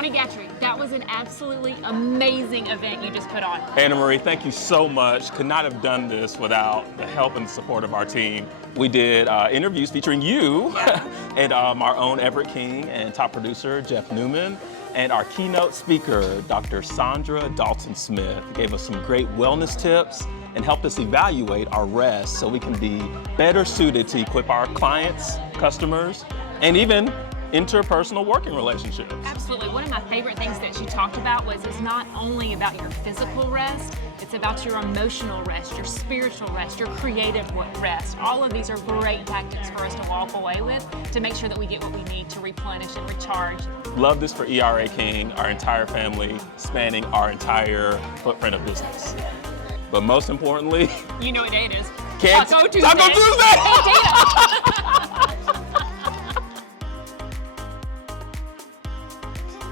Connie Gatry, that was an absolutely amazing event you just put on. Anna Marie, thank you so much. Could not have done this without the help and support of our team. We did interviews featuring you and our own Everett King and top producer Jeff Newman. And our keynote speaker, Dr. Sandra Dalton-Smith, gave us some great wellness tips and helped us evaluate our rest so we can be better suited to equip our clients, customers, and even interpersonal working relationships. Absolutely. One of my favorite things that she talked about was it's not only about your physical rest, it's about your emotional rest, your spiritual rest, your creative rest. All of these are great tactics for us to walk away with to make sure that we get what we need to replenish and recharge. Love this for ERA King, our entire family, spanning our entire footprint of business. But most importantly, you know what day it is. Taco Tuesday! Hey, Dana.